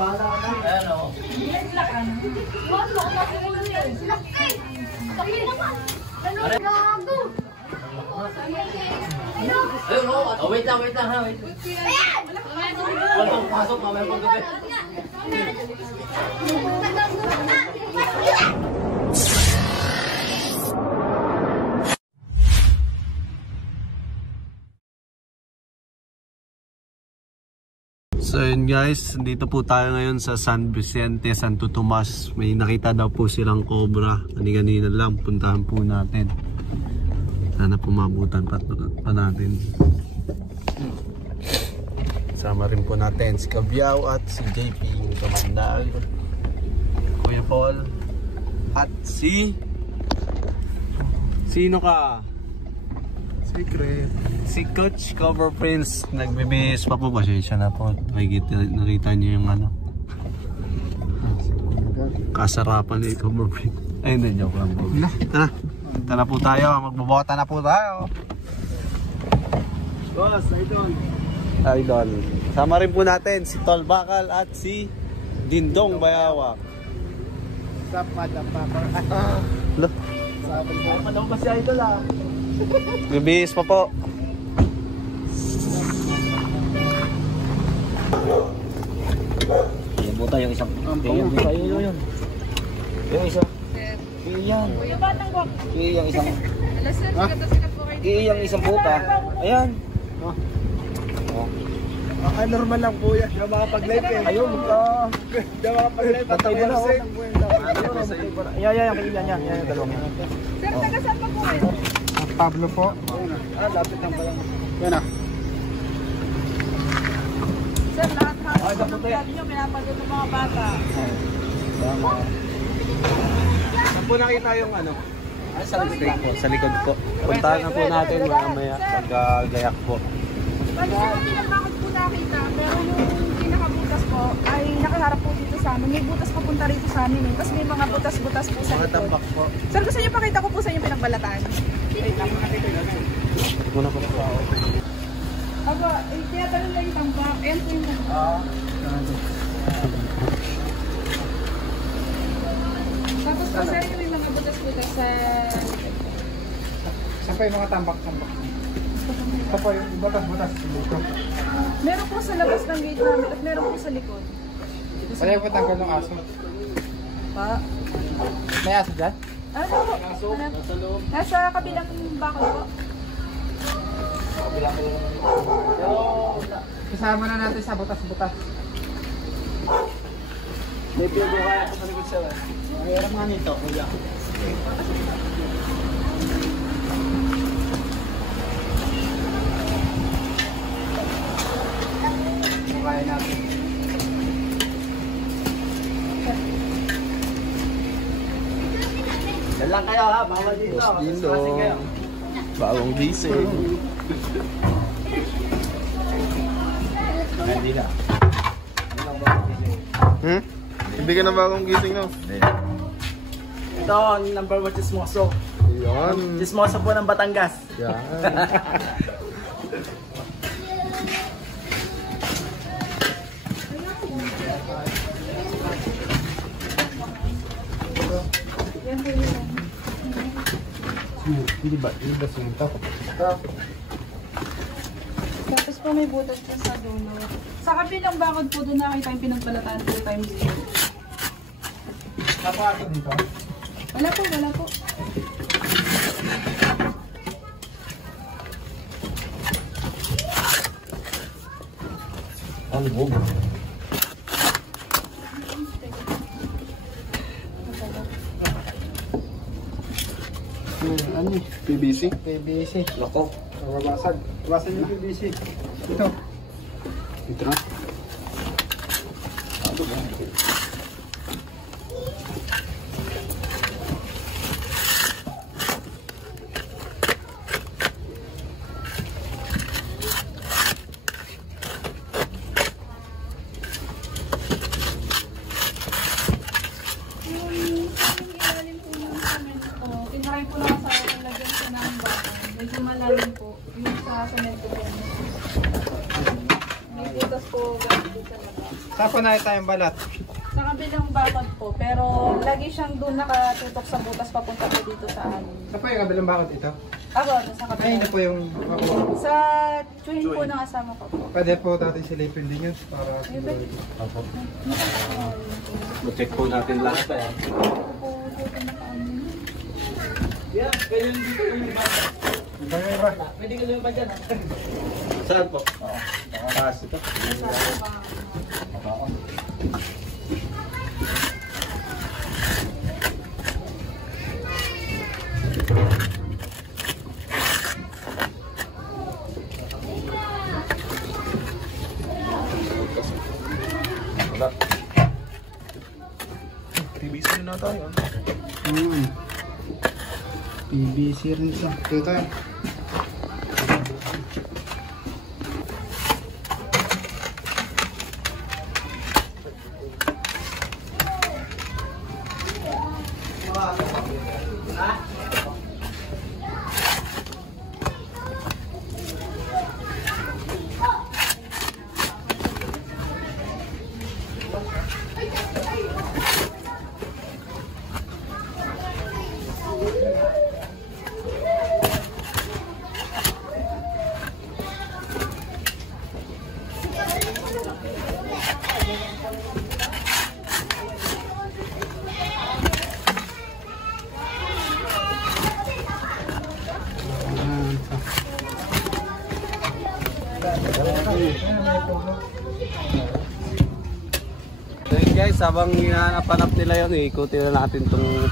bahala ka na. Ayan o. Ayun o. Wait lang ha. Walang pasok mamaya paggabi. So yun guys, dito po tayo ngayon sa San Vicente, Santo Tomas. May nakita daw po silang cobra. Kanina lang, puntahan po natin. Sana pumabutan pa natin. Sama rin po natin si Kabiao at si JP, yung kamandag, Kuya Paul, at sino ka? Secret. Si Coach Cover Prince. Nagbibihis pa po. Pasensya na po. Nakita niyo yung ano, kasarapan ni Cover Prince. Ay hindi, joke lang po. Tara na po tayo. Magbobota na po tayo. Boss, Idol. Sama rin po natin si Tol Bakal at si Dindong Bayawak. Sama daw ba si Idol ah? Bibihis pa po. Yung buta yung isang. Yung yung isa. Iyan. Yung isang. Yung isang buta. Ayan. Ay, normal lang po yan. Di makapag-live eh. Ayun ka. Di makapag-live. Patay mo na ako. Yan, kailan yan. Yan yung dalawang yan. Sir, taga-saan pa po kayo? Pablo po. Lapit lang pala. Yan ah. Sir, lahat ng vlog nyo, pinapagod ng mga bata. Saan po nakita yung ano? Sa likod po. Sa likod po. Puntahan na po natin mamaya paggayak po. Pag sa kabilang bakit po nakita, pero yung pinakabutas po ay nakaharap po dito sa amin. May butas papunta rito sa amin eh. Tapos may mga butas-butas po sa Mga likod. tambak po. Sir, gusto nyo pakita ko po sa inyo pinagbalatan? Muna po po. Aba, tinatanong lang yung tambak. Ayan po yung tambak. Tapos po sir, yung may mga butas-butas sa likod. Saan pa yung mga tambak? Ito po yung butas-butas. Meron po sa labas ng gate namin at meron po sa likod. Wala yung patanggal ng aso. Pa? May aso dyan? Ano po? Nasa kabilang bakod po. Kasama na natin sa butas-butas. May pinto kaya ako sa likod siya. Mahirap nga nito. Kaya natin. Yan lang kayo ha, bawal dito. Kasi kayo. Bagong gising. Hindi na. Hindi ka na bagong gising no? Ito ang number 1 chismoso. Yan. Chismoso po ng Batangas. Yan. Hindi ba sinta? Tapos po may butas po sa dulo. Sa kabilang bakod po doon nakita yung pinagpalataan 2 times 2. Napakasok dito? Wala po, wala po. Ang bubo. Ano? PBC? PBC. Loko. Wawasan. Wawasan yung PBC. Ito. Ito na. Tinry po lang sa lagyan siya ng bakod. Medyo malalim po. Yung sa semento po. May butas po po na tayong balat. Sa kabilang bakod po, pero lagi siyang doon nakatutok sa butas papunta po dito sa amin. Ito po yung kabilang bakod ito. Ako, sa Ay, kabilang. ito po yung... Sa chewing po ng asama ko po. Pwede po natin silipin din yun para siguro. Ma-check po natin lahat. Yeah, pwede dito yung iba. Pwede ka yung iba dyan. Saan po? Oo. Nakataas ito. Wala. PVC na tayo. PVC rin siya. Ito tayo. So yun guys, habang hinahanap nila yun, ikutin na natin itong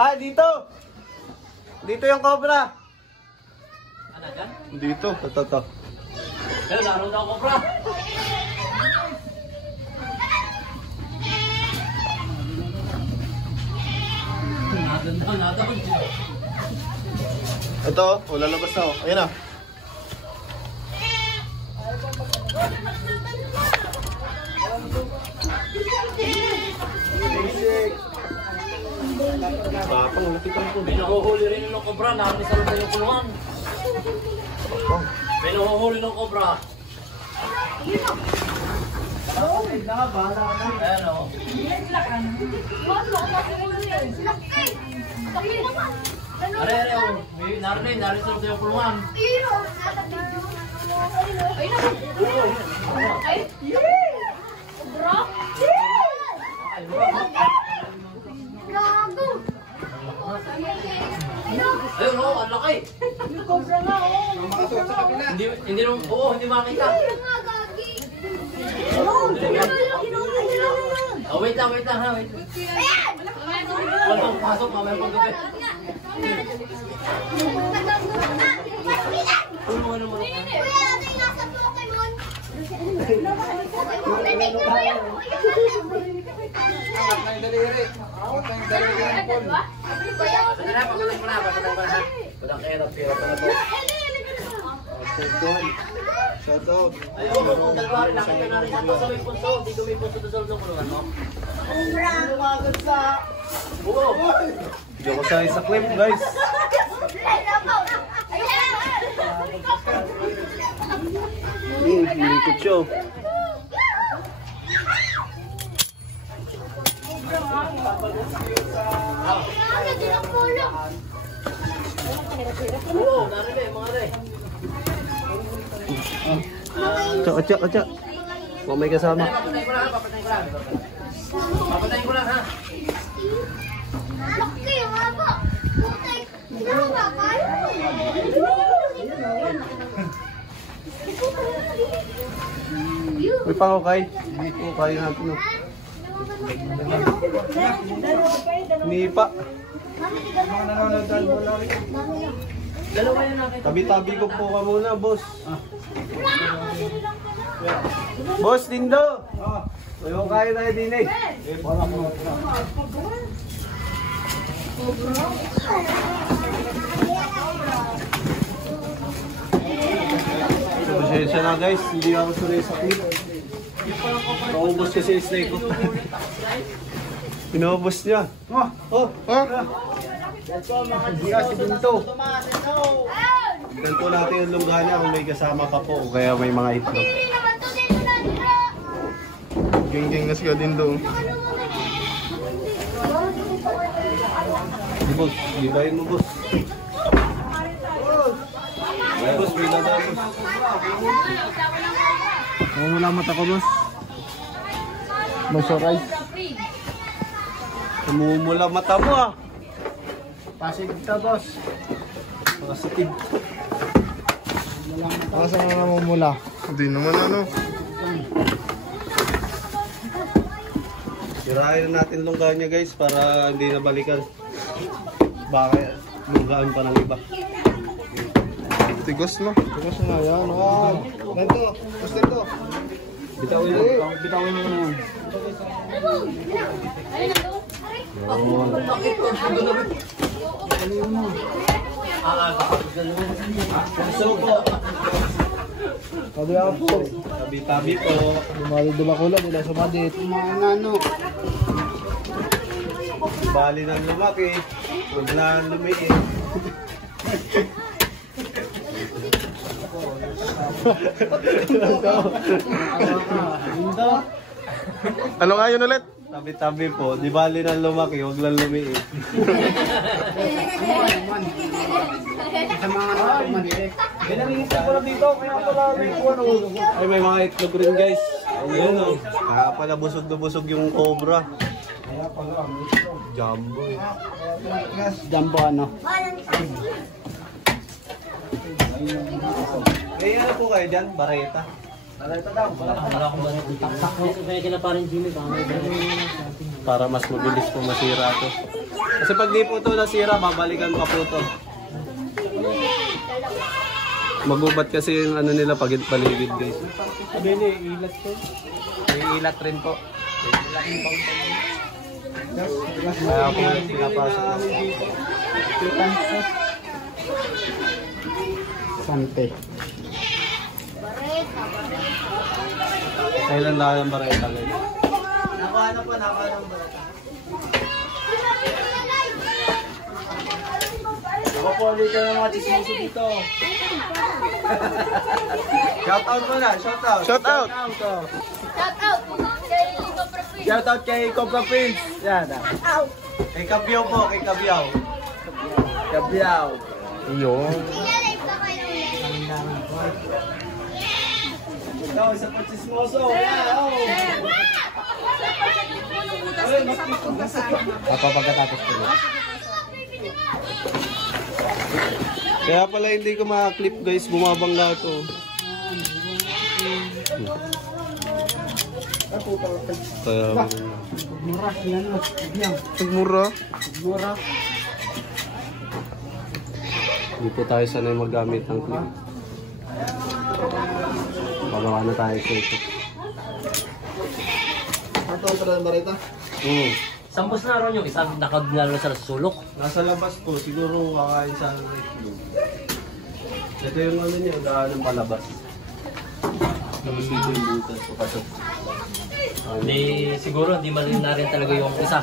Ah, dito! Dito yung cobra! Ano dyan? Dito. Ito. Eh, laro na ako, bro. Nada. Ito, lalabas na. Ayan na. Papang, napitan ko. May nahuhuli rin ng cobra. Namin sa loob yung kulungan. May nahuhuli ng cobra. Ayan o. Are, o. Narin sa loob yung kulungan. Ayun o, ang laki. Hindi makita. Oh, wait lang ha, wait. Walang pasok, mamaya paggabi. Tulungan naman ako. Shout out. Ayun, kung dalawa rin, nakita na rin ito sa may punso. Dito may punso doon sa loob ng kulungan mo. Bigyan ko sa isa clip, guys. Ikot siya. Oo, narinig, mga rin. Atya. Huwag may kasama. Papatayin ko lang ha. Papatayin ko lang ha. May pangukay. Pangukay natin. No? Nipa. Dalawa yun natin. Tabi-tabi ko po ka muna, boss. Boss Dindo! Ayaw kain tayo din eh. Pasensya na guys, hindi ako sanay sa clip. Naubos kasi yung snake ko. Pinaubos niya. Si Binto. Ganito natin yung lunggana kung may kasama pa po o kaya may mga itlog. Geng-geng na siya din doon. Di boss, libayin mo boss. Ay boss, may lada boss. Wala mata ko, boss. Moisturize. Namumula mata mo ah. Pasig ito, boss. Positive. Baka na namumula. Hindi naman ano. Sirain na natin lunggaan niya guys para hindi na balikan. Baka lunggaan pa ng iba. Tigos no? Tigos na yan. Ganito. Gusto ito. Bitawin mo. Bitawin mo na. Kaya po. Tabi-tabi po. Dumali-dula ko lang. Nila sumadit. Ano? Bali ng lumaki. Huwag na lumiit. Ano nga yun ulit? Tabi-tabi po. Di bali ng lumaki. Huwag lang lumiit. Pinangingit ko lang dito. Kaya pala may ano. Ay may mga itlog rin guys. Ayun o. Kaya pala busog na busog yung cobra. Jumbo eh. Jumbo ano? Eh ano po kayo dyan? Bareta? Bareta daw. Wala akong ba taktak ko. Kaya kinaparin Jimmy. Para mas mabilis po masira to. Kasi pag di po ito nasira, babalikan pa po ito. Magubat kasi yung ano nila paligid guys. Sabi niya, ilat ko. May ilat rin po. Kaya po pinapasok na. Sante. Kailan lang ang bareta guys? Nakuha ng barata. Ako po ulit ng mga chismoso dito. Shoutout mo na, shoutout. Shout out! Shoutout kay Cobra Prince. Yan. Kay Kabyaw po, kay Kabyaw. Gabriel. Iyon. Ikaw, isa pa chismoso. Papapagkatapos ko. Kaya pala hindi ko maka-clip guys, bumabangga to. Kaya Mura, yan o. Mura. Mura. hindi po tayo sanay magamit ng clip. Babaka na tayo sa ito. Ito ang pala ng barita? Sambos na ron yung isang nakaglalo sa sulok. Nasa labas po, siguro kakain sa itlog. Ito yung ano niya, daan ng palabas. Tapos dito yung butas o pasok. Hindi, siguro hindi malin na rin talaga yung isa.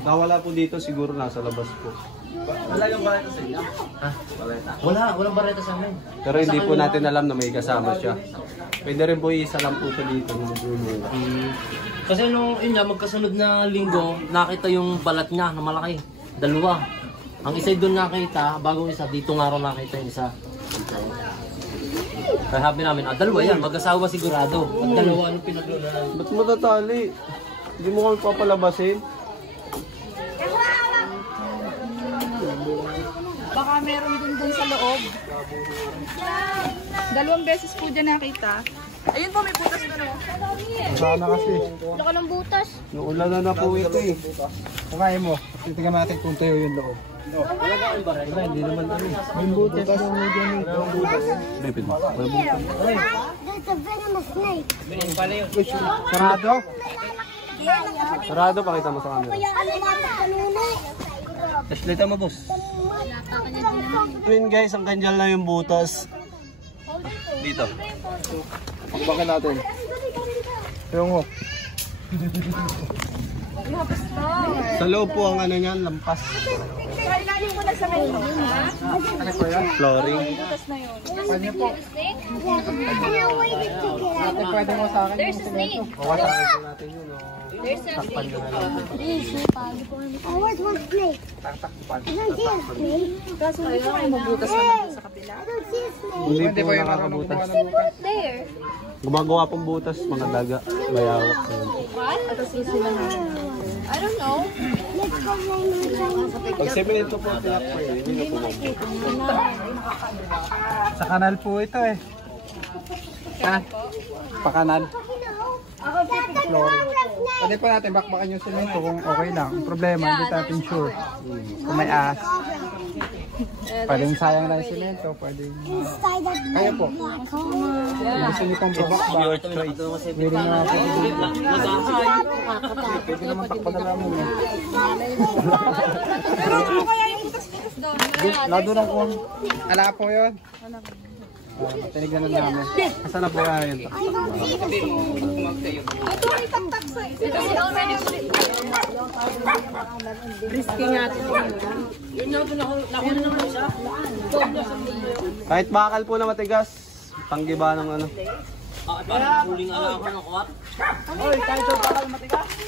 Nawala po dito, siguro nasa labas po. Wala yung bareta sa inyo? Ha? Bareta? Walang bareta sa amin. Pero hindi po natin alam na may kasama siya. Pwede rin po isa lang po siya dito. Kasi nung yun nga, magkasunod na linggo, nakita yung balat niya na malaki. Dalawa. Ang isa doon nakita, bagong isa, dito nga rin nakita yung isa. Kaya sabi namin, dalawa yan, mag-asawa sigurado. At dalawa, anong pinaglunan? Ba't mo tatali? Hindi mo kami papalabasin? Baka meron dun sa loob. 2 beses po dyan nakita. Ayun po, may butas na no. Sana kasi. Laka ng butas. Naulan na po ito eh. Kumain mo. Titingnan natin kung tayo yung loob. Wala, hindi naman ano eh. Yung butas yung dyan eh. Lipid mo. There's a venomous snake. Sarado? Sarado, pakita mo sa camera. Kaya ano mga kanuna? Flashlight mo, boss. Yun guys, ang kanjal na yung butas. Dito. Pakbakan natin. Yung hook. Sa loob po ang ano niyan, lampas. Kailangan mo na sa kayo. Ano po yan? Flooring. Butas na yun. Pwede po. Ate, pwede mo sa akin yung semento. Pawasakin natin yun. Takpan nyo na lang. I want one snake. I don't see a snake. Kaso hindi po kayo magbutas na lang sa kabila. I don't see a snake. Hindi Hindi po po yung marunong nakakabutas. gumawa ng butas. There. Gumagawa pong butas, mga daga, bayawak. I don't know. Let's go play. Pag semento po ang tinapay, hindi na po Sa kanal po ito eh. Ha? Pa-kanal. Pwede pa natin bakbakan yung semento kung okay lang. Ang problema, hindi natin sure. Kung may ahas. Pwedeng sayang lang yung semento. Pwedeng... Inside that Kaya po. black hole. Kung gusto niyo pong babakbak, pwede na pwede naman takpadala mo. Pero ano kaya yung butas-butas doon? Lado lang kung... Ala po yun. Tinignan na namin. Asan na po yan? I don't see the snake. Ito ay tak-tak sa ito. Risky nga ito. Kahit bakal po na matigas, panggiba ng ano. Parang huling ala ako ng kuwat.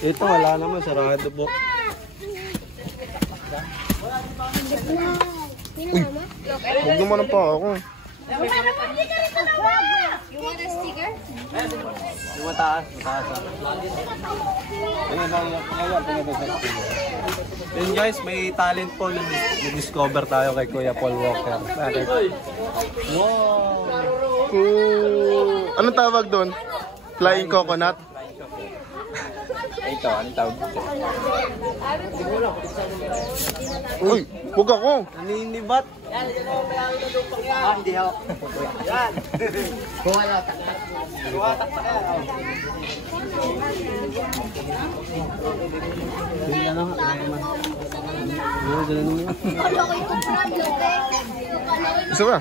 Ito wala naman, sarado po. Huwag naman pa ako. You want a sticker? Yung mataas, mataas. Yun guys, may talent po na discover tayo kay Kuya Paul Walker. Wow! Anong tawag doon? Flying coconut? Ito, anong tawag dito? Uy, huwag ako. Naninibat. Hindi ako. Yan. Kuwala, taktak. Kuwala, taktak yan. Hindi ano nga, kaya man. Ano, dala naman yan. Isa ba?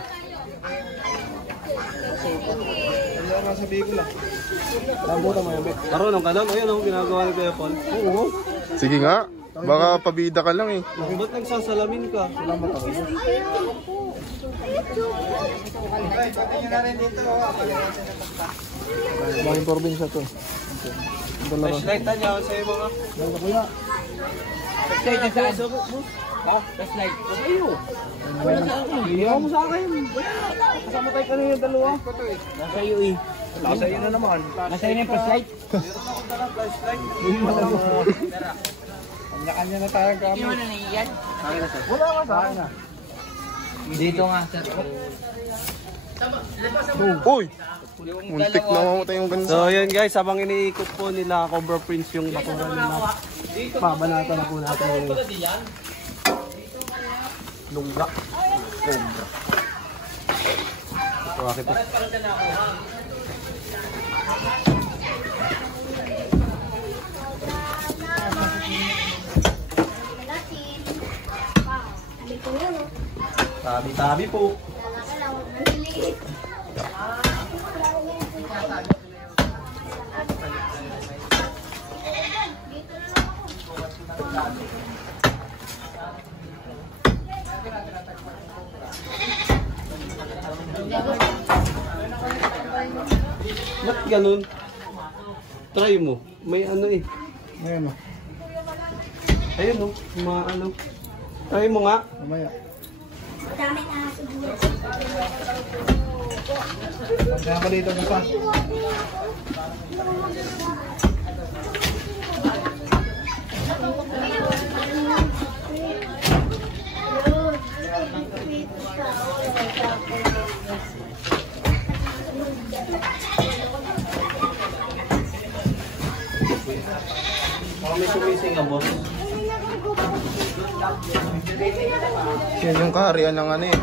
Marunong ka doon? Ayun ang ginagawa ni Kuya Paul. Oo. Sige nga. Baka pabida ka lang eh. Ba't nagsasalamin ka? Maraming probinsya to. Flashlight na niya sa iyo mga. Iyaw mo sa akin. Kasama tayo kanina yung dalawa. Nasa iyo eh. Nasa iyo na naman. Nasa iyo na yung flashlight. Kanya-kanya na tayo gamit. Hindi mo na naiyan? Wala ka sa akin ah. Dito nga, sir. Uy! Muntik na mamatay yung ganito. So yun guys, habang iniikot po nila Cobra Prince yung bakuran nila. Babanatan na po natin yung lungga. Cobra. Ito bakit ito? Tabi-tabi po. Ba't ganun? Try mo. May ano eh. Ngayon o. Ayun o. Mga ano. Try mo nga. Mamaya. Dami na siguro. Kaya pa dito basta. May sumising ka, boss. Yan yung kaharian ng ano eh.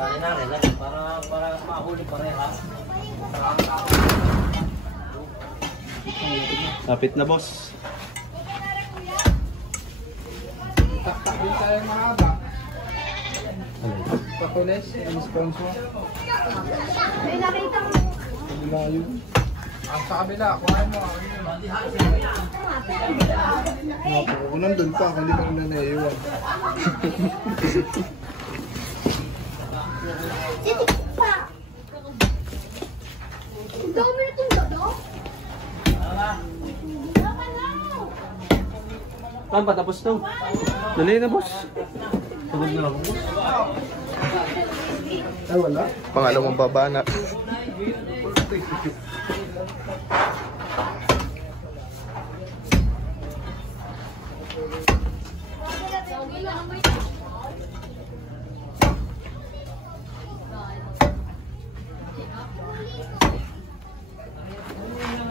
Dali na rin, para mahuli parehas. Lapit na, boss. Tak-tak din tayo mahaba. Pakulis, ang sponsor. May nakita mo. Layo. Sa kabila, kuhaan mo. Kung nandun pa, hindi pa na naiiwan. Titik pa. Ang dami na itong dado. Saan pa? Tapos to. Dali na, boss. Tugod na lang, boss. Ay, wala. Pangalawang baba na.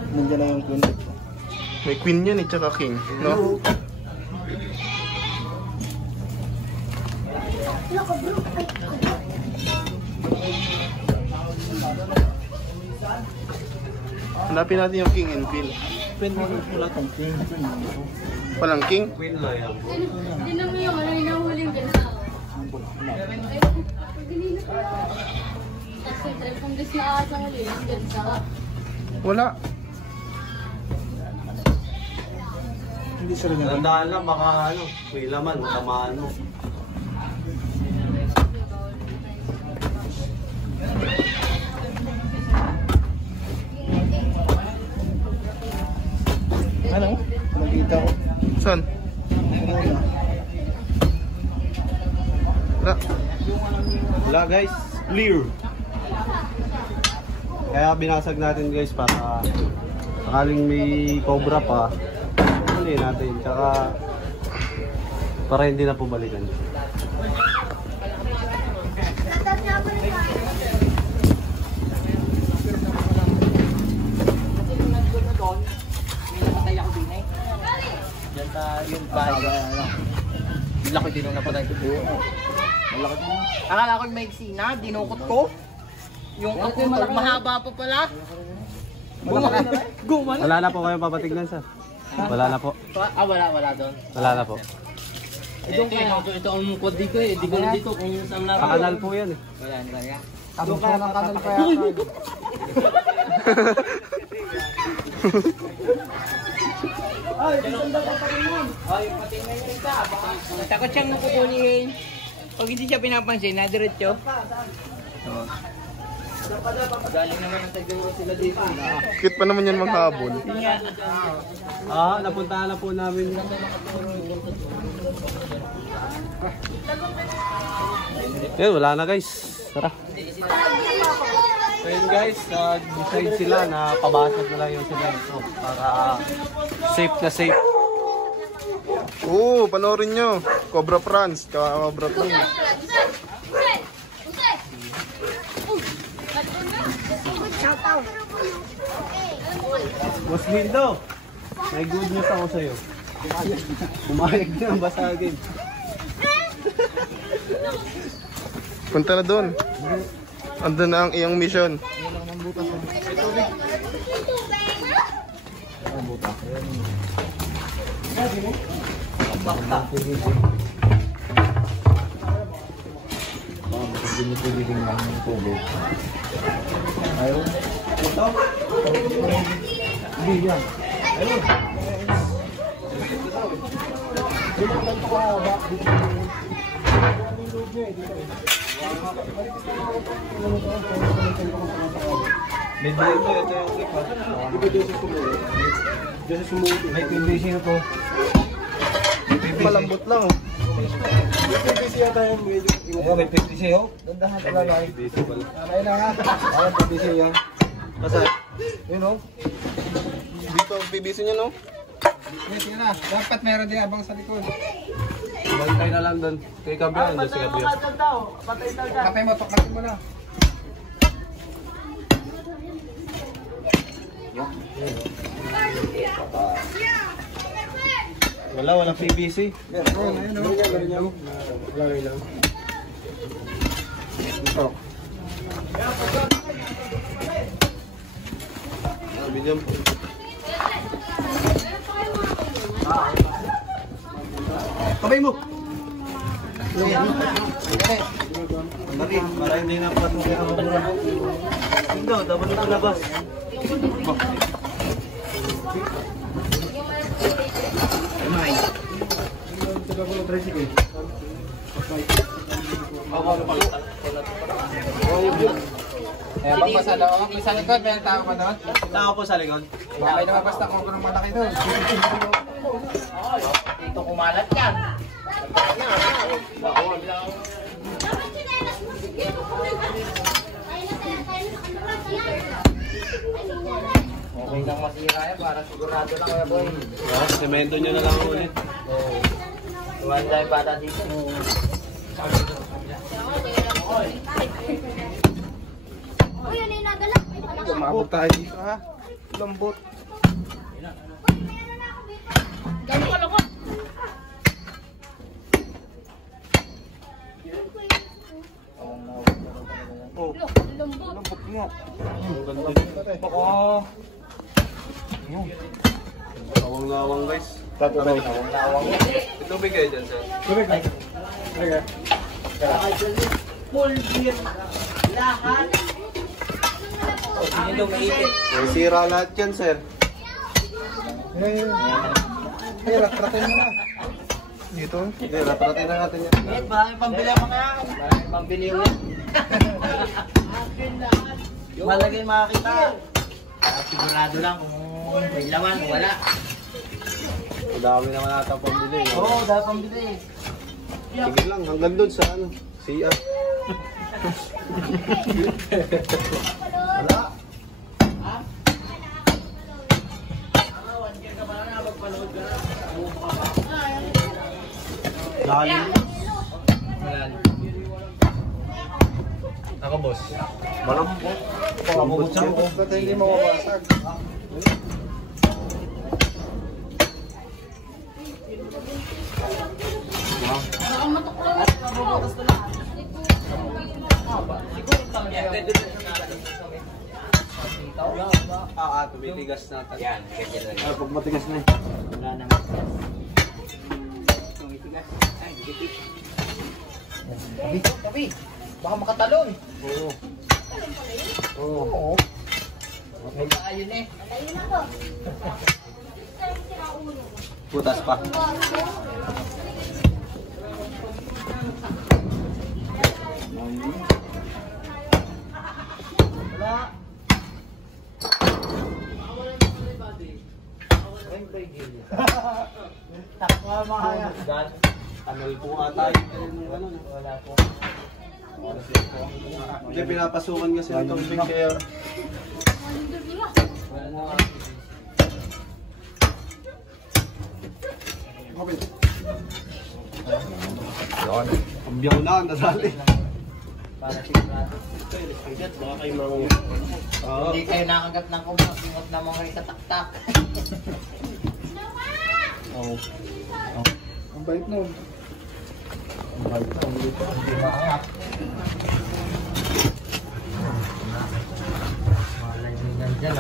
Nandiyan na yung queen. May queen yan eh, tsaka king. No? Hanapin natin yung king and queen. Wala tong king. Walang king? Queen lang yan, boss. Hindi naman yung ano, inahuling ganito. Kasi trip kong gusto na ata huli, yung ganito. Wala. Hindi sila na. Tandaan lang, baka ano, may laman, tamaan mo. Ano? Nakita ko. Saan? Wala. Wala, guys. Clear. Kaya binasag natin, guys, para sakaling may cobra pa, huli natin. Tsaka para hindi na pumalikan. Diyan tayo yung bahay. Laki din nung napatay ko. Malaki mo. Akala ko may eksina, dinukot ko. Yung ako, mahaba pa pala. Guman. Wala na po kayo papatignan, sir. Wala na po. Wala doon. Wala na po. Ito ang kod dito eh. Di ko na dito kung saan na. Sa kanal po yan eh. Wala na kaya. Tapos ka ng kanal pa yata. Takot siyang nakukunin. Pag hindi siya pinapansin, nadiretso. Galing naman ang siguro sila dito. Cute pa naman yan maghabol. Napuntahan na po namin. Yan, wala na, guys. Tara. So yun, guys, decide sila na pabasag na lang yung semento para safe na safe. Oo, panoorin nyo. Cobra France, Cobra Queen. Boss Lindo, may good news ako sa'yo. Pumayag na ang basagin. Punta na doon. Andun na ang iyong mission. May bahay ito yung clip ha. May PVC na to. Malambot lang. PVC yata yung medyo. Oo, may PVC oh. Dandahan ka lang. PVC pala. Kamay na nga. Ayan, PVC yan. Masa? Yun o. Dito ang PVC niya, no? Yes, yun na. Dapat meron din abang sa likod. Bantay na lang doon. Kay Gabriel, doon si Gabriel. Patay mo, patay mo na. Walang PVC. Meron, ayun o. Lari lang. Ito. Sabi dyan po. Kamay mo. Lari, para hindi na patuloy ang mga. Hindi, dapat ito labas. Eh, bang pa sa loob. May sa likod, may tao pa doon. Tao po sa likod. Baka may lumabas na kung ng malaki doon. Dito kumalat yan. Okay lang masira yan para sigurado lang kuya boy. Semento nyo na lang ulit. Tuwan tayo bata dito. Uy, ano yung nagalak? Umabot tayo dito, ha? Lambot. Gano'n ka loko? Oh, Lambot. lambot nga. Ang ganda. Bako. Awang-lawang guys. Tatubay. Tubig kayo dyan sir. Tubig. Tubig. Full beer. Lahat. Hindi lumiipit. May sira lahat yan sir. Eh, ratratin mo na. Dito. Sige, ratratin na natin yan. Eh, maraming pambili ang mga yan. Maraming pambili ulit. Malagay makakita. Sigurado lang kung may laman, wala. Ang dami naman ata pambili. Oo, dahil pambili. Sige lang, hanggang doon sa ano. CR. Wala. Lalim. Malalim. Ako boss. Malambot. Pabubot siya. Ba't hindi mawawasag? Tumitigas natin. Yan, ganyan lang. Ah, pag matigas na eh. Wala naman. Tumitigas. Ay, dikit. Tabi. Baka makatalon. Oo. Oo. May ayun eh. Ayun ako. Putas pa. Wala. Takwa mga yan. Anol po ata yung ano. Wala po. Hindi, pinapasukan kasi ng tubig kaya. Wala. Kambiyaw na, nadali. Para sigurado. Baka kayo mga... Oo. Hindi kayo nakagat ng kumot. Simot na mga itataktak. Oo. Ang bait nun. Malay mo yan dyan.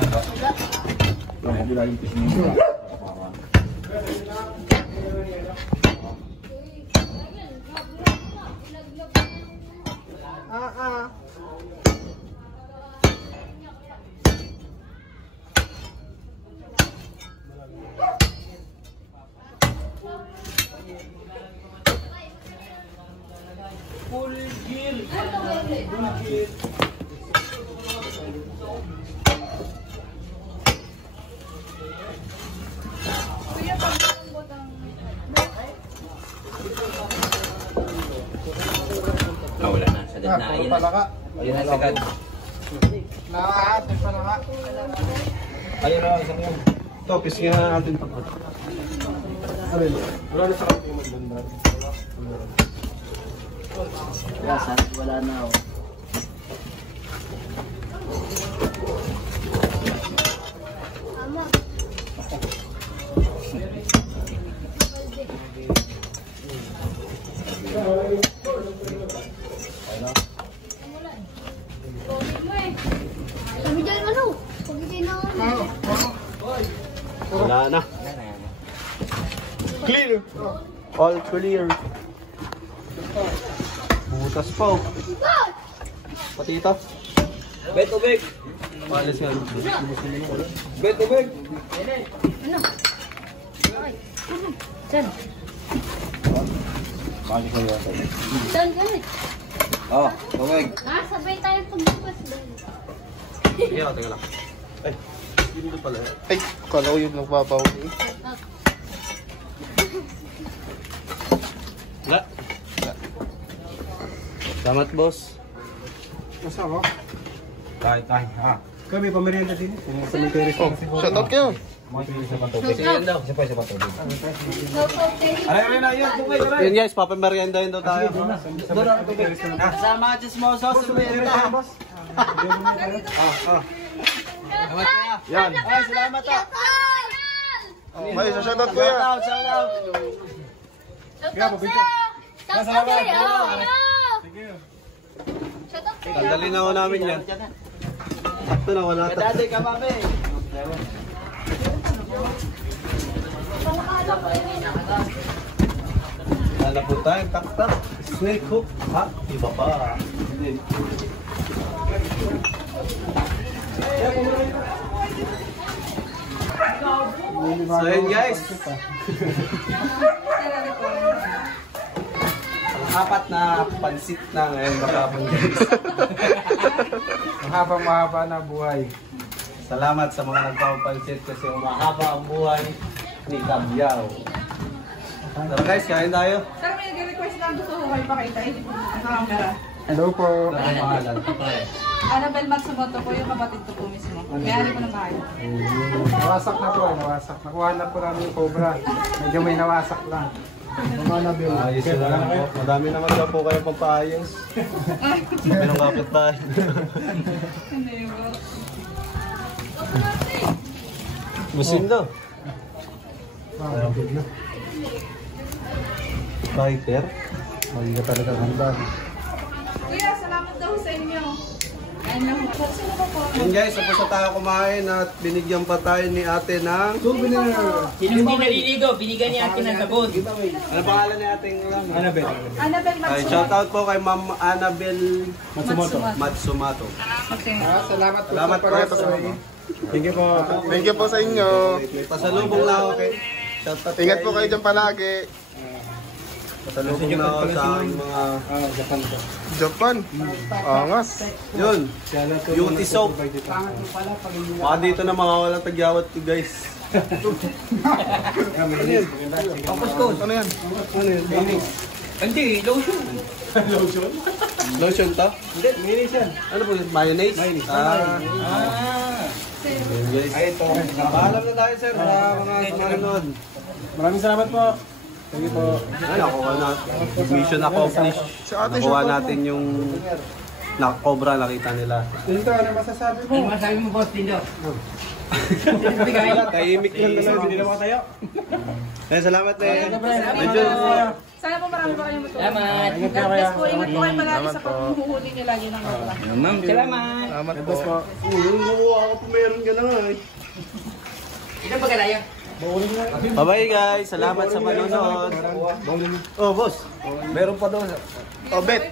Ang Kabila yung pisngi. full gear. palaka. Ayun na sagad. Nakaat, may palaka. Ayun na, isang yan. Ito, pisngin na natin ito. Wala na sa kapatid magdandar. Wala na ako. Sabi dyan ano? Pagkitay na ano? Wala na. Clear. All clear. Butas po. Pati ito. Bet ubig. Palis nga. Bet ubig. Saan ganit? Oh, ubig. Sabay tayo pagbukas doon. Sige, teka lang. Ay, hindi pala. Ay, kala ko yung nagpapahuli. Wala. Salamat, boss. Masa ako? Kahit. Ha. Kami pamerienda din. Cemetery. Oh, shoutout kayo. Yan daw. Yun guys, papamerienda yun daw tayo. Sama ka mo sa sumerita. Yan. Ay, salamat ah. May sa shoutout kuya. Shout out. Tandali na ako namin yan. Ito na, wala ta. Kadali ka mami. Wala po tayong tak-tak. Snake hook. Ha? Iba pa. So yun guys. Apat na pansit na ngayon makapon guys. Mahaba na buhay. Salamat sa mga nagpapansit kasi umahaba ang buhay ni Kabyaw. Tara guys, kain tayo. Sir, may request lang gusto ko kayo pakita. Sa camera. Hello po. Ano ang pangalan? Annabel Matsumoto po yung kapatid ko po mismo. May-ari po ng bahay. Nawasak na po, nawasak. Nakuha na po namin yung cobra. Medyo may nawasak lang. Ayos na lang po. Madami naman daw po kayo pampaayos. Sabi ng kapit tayo. Hindi po. Musin daw. Fighter. Mali ka talaga handa. Kuya, salamat daw sa inyo. Ano po? Sino po po? Yun guys, tapos na tayo kumain at binigyan pa tayo ni ate ng... Sino hindi naliligo? Binigyan niya atin ng sabon. Ano pangalan ni ating Annabel? Annabel Ay, Matsumoto. shoutout po kay Ma'am Annabel Matsumoto. Matsumato. Okay. Salamat po. Salamat po. Thank you po. Thank you po sa inyo. Pasalubong na ako kay... Shoutout Ingat po kayo dyan palagi. Pasalubong na ako sa aking mga... Japan. Angas. Yun, beauty soap. Baka dito na makawalang tagyawat ko guys. Ano yan? Hindi, lotion. Lotion to? Hindi, mayonnaise yan. Ano po yun? Mayonnaise? Yun, guys. Paalam na tayo sir, mga manonood. Maraming salamat po. Thank you po. Ay, nakuha natin. Mission accomplished. Si ate, Nakuha shoutout natin yung cobra, nakita nila. Tinto, ano masasabi mo? Ano masabi mo, boss Tindo? Tahimik lang na lang, hindi na tayo. Ay, salamat eh. Medyo, Sana po marami pa kayong matulog. Salamat. God bless po. Ingat po kayo palagi sa paghuhuli niyo lagi ng mga. Salamat. Salamat po. ako po meron ka na nga eh. Ito pagkalaya. Bye-bye guys, salamat sa manonood. Oh, boss. Meron pa doon. Oh, bet.